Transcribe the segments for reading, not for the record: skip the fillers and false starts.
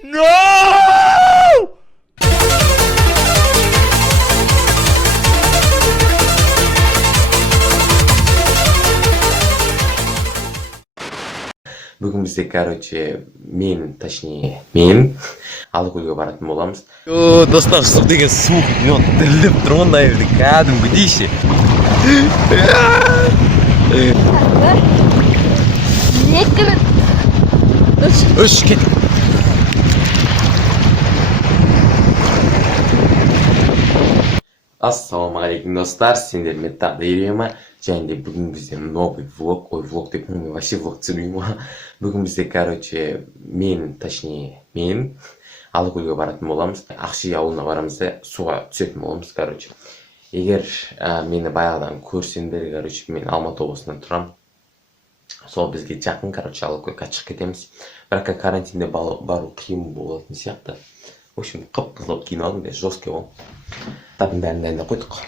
Бүгін бізде, мен Алакөлге баратын боламыз. Достар, су деген суық, мен дірілдеп тұрмын мына жерде кәдімгідей ше. Үш кет. Ассалаумағалейкум достар, сендермен тағдырема. Және де бүгін бізде новый влог, влог деп вообще влог түсірмеймін. Бүгін бізде, мен Алакөлге баратын боламыз. Ақши ауылына барамыз да суға түсетін боламыз, Егер мені баяғыдан көрсеңдер, мен Алматы облысынан тұрам. Сол бізге жақын, Алакөлге шығып кетеміз. Бірақ карантинде бару қиын болатын сияқты. В общем, қып-қызыл киініп алдым, жесткий бол. Табын бәрін дайындап қойдық.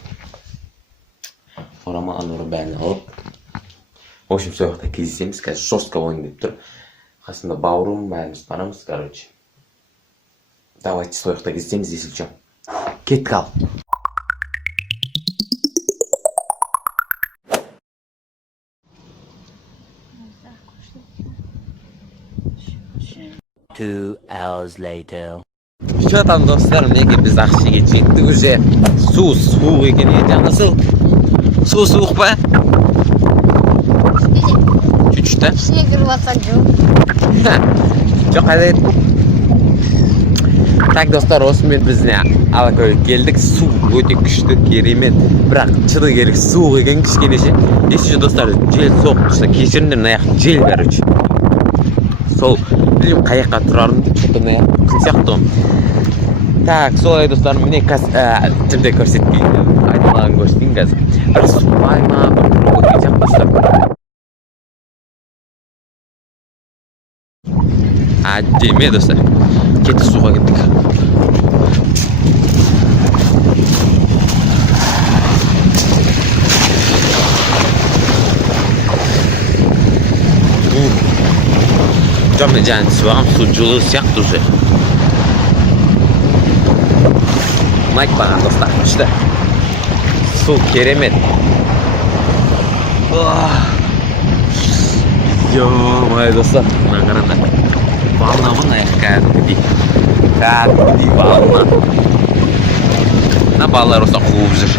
Орамалын бәрін алып. В общем, сол жақта кездесеміз, қазір жестко болайын деп тұр. Қасымда бауырым, бәріміз барамыз, Давайте сол жақта кездесеміз, если что. Кеттік ал. Two hours later. Что там, достар, мінекей біз Ақшиге жеттік уже. Су суық екен, жанасыл. Су суық па? Чуть-чуть, да? Ішіне кіріп атсақ жоқ. Жоқ, қайда еді? Так, достар, осымен бізде Алакөлге келдік. Су өте күшті, керемет. Бірақ шыны керек суық екен кішкене ше. Если достар, жел соғып, кешіріңдер, мына жақ жел, Сол, білем қаяққа тұрарым, что-то қын сияқты ғой. Так, солай достар, міне қазір тіпті көрсетпейін, айналағын көрсетейін қазір. Бір су бай ма, бір өткен сияқты достар. Әдеме достар, кетті суға кеттік. Мен жаңа түсіп ағам, су жылы сияқты уже. Ұнайды баған достар, күшті. Су керемет. Йо-май достар, мына қараңдар. Балына бұн аяқ кәдімгідей. Кәдімгідей балына. Мына балалар осылай қуып жүр.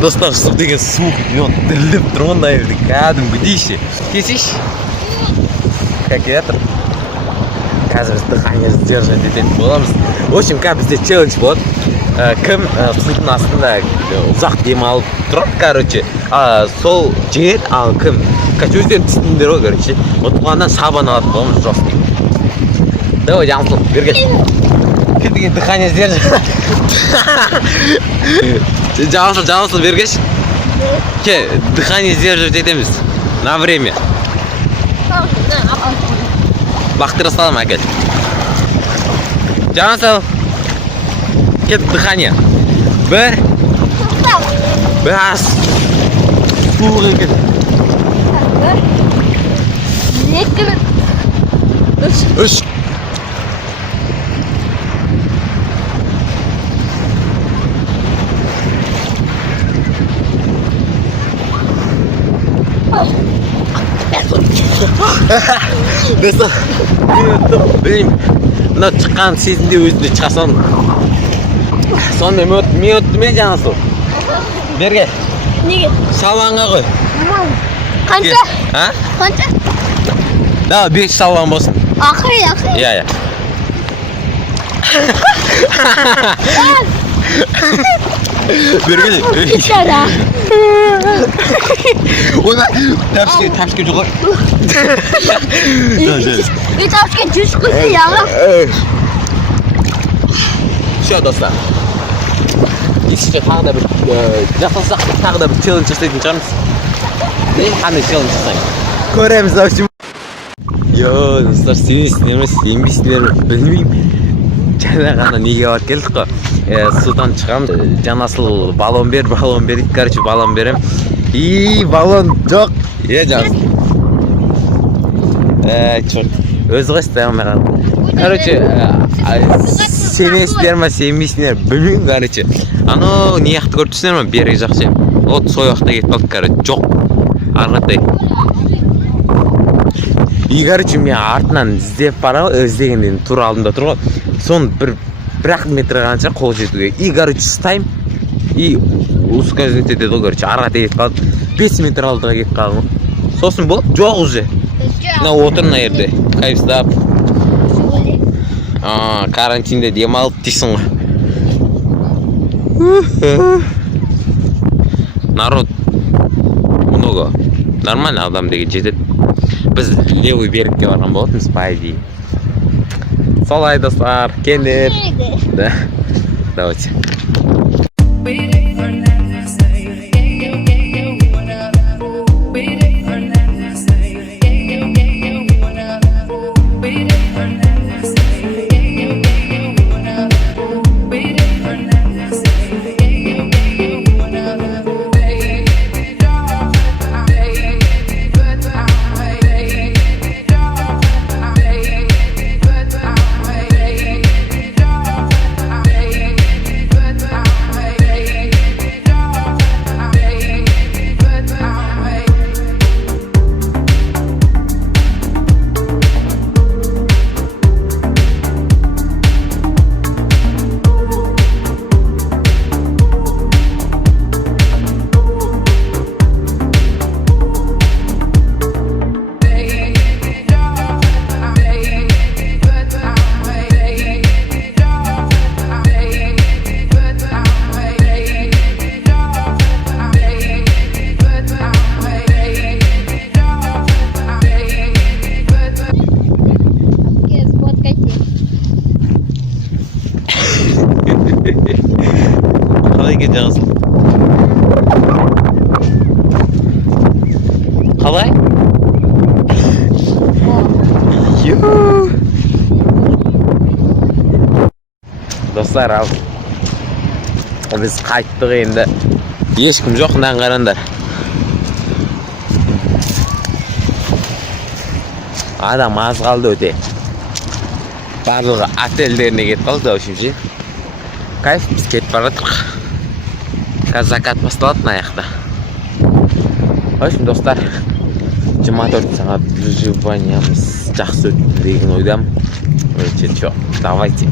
Достар, су деген суық, мен дірілдеп тұрмын мына жерде кәдімгідей ше. Кесейші? Как етір? Қазір біз дыхание сдерживать ететін боламыз. В общем, бізде челлендж болады. Кім судың астында ұзақ демалып тұрады, сол жер, ал кім өзден түстіңдер ғой, ұтылғаннан сабан алатын боламыз жесткий. Давай, Жансыл, бергел. Кетіген дыхание сдерживать. Жансыл бергеш. Ке, дыхание сдерживать етеміз. На время. Бақтыра салам, әкел. Жансыл. Кет, дыхание. Бір. Бас. Суық екен. Екі. Үш. Достар, білмеймін, мына шыққан сезімде өзінде шығасам. Сонда мен өттімен жаңасыл. Берге. Неге? Саланға қой. Қанша? Қанша? Да, 5 салан болсын. Ақыры. Иә. Бергелі. Кешара. Ona tepsi çok. Tepsi cüz kızı ya. Şu dostlar. İşte tağda bir yapasak tağda bir challenge istediğin canım. Ne hani challenge istedin? Köremiz abi. Yo, dostlar, сенбейсіңдер ме, білмеймін. Жаңа ғана неге барып келдік қой. Судан шығамыз. Жанасыл баллон бер дейді. Короче, баллон берем. И баллон жоқ. Жаңа. Черт. Өзі қойсыздар алмай қалды. Короче, сенбейсіңдер ме, білмеймін, короче. Анау не яқты көрдіңіздер ме? Бергі жақ ше. Вот сол жақта кетіп қалды, короче. Жоқ. Арғатай. И, короче, мен артынан іздеп іздегенден тура алдымда тұр ғой. Сон бір-ақ метр қанша қол жетуге. И, короче, ұстайым. И ускользнуть етеді ғой, короче, арғатай кетіп қалды. 5 метр алдыға кетіп қалды. Сосын бұл жоқ уже. Мына отыр мына жерде. Кайфстап. Карантинде демалып дейсің ғой. Народ много. Нормально адам деген жетеді. Біз левый берікке барған болатынбыз, по идее. Солай, достар, келдер. Да. Давайте. Қалай кетіңіз? Қалай? Достар, ал біз қайттық енді. Ешкім жоқ, мынаған қараңдар. Адам аз қалды өте. Барлығы отельдеріне кетіп қалды, өшімше. Кайф, біз кетіп баратырық. Қазір закат басталады мына жақта. Өшім, достар, 24 сағат выживаниямыз жақсы өтті деген ойдам. Давайте.